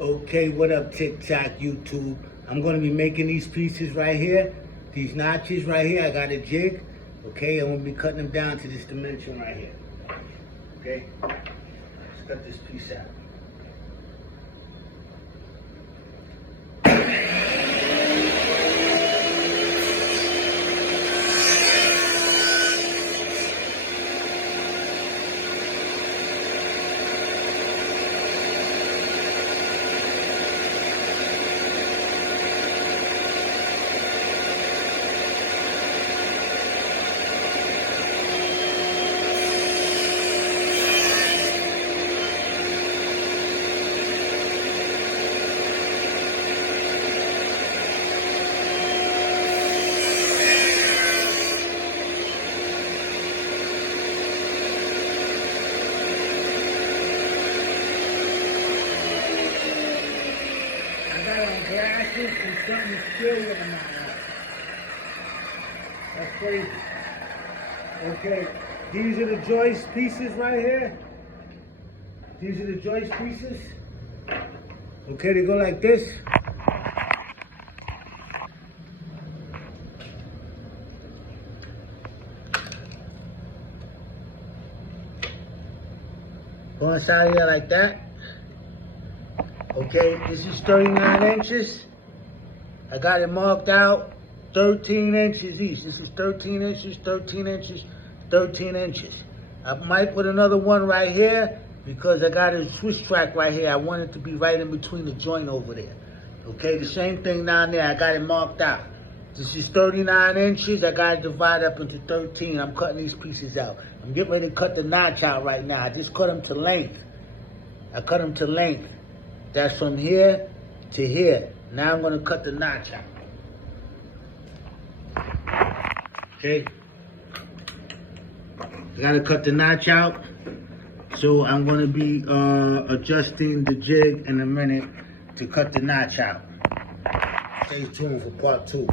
Okay, what up TikTok, YouTube? I'm gonna be making these pieces right here, these notches right here. I got a jig, okay? I'm gonna be cutting them down to this dimension right here, okay? Let's cut this piece out. I got on glasses and something still with my eye. That's crazy. Okay, these are the joist pieces right here. These are the joist pieces. Okay, they go like this. Go inside here like that. Okay, this is 39 inches. I got it marked out 13 inches each. This is 13 inches, 13 inches, 13 inches. I might put another one right here because I got a switch track right here. I want it to be right in between the joint over there. Okay, the same thing down there. I got it marked out. This is 39 inches. I got it divided up into 13. I'm cutting these pieces out. I'm getting ready to cut the notch out right now. I just cut them to length. I cut them to length. That's from here to here. Now I'm gonna cut the notch out. Okay. I gotta cut the notch out. So I'm gonna be adjusting the jig in a minute to cut the notch out. Stay tuned for part 2.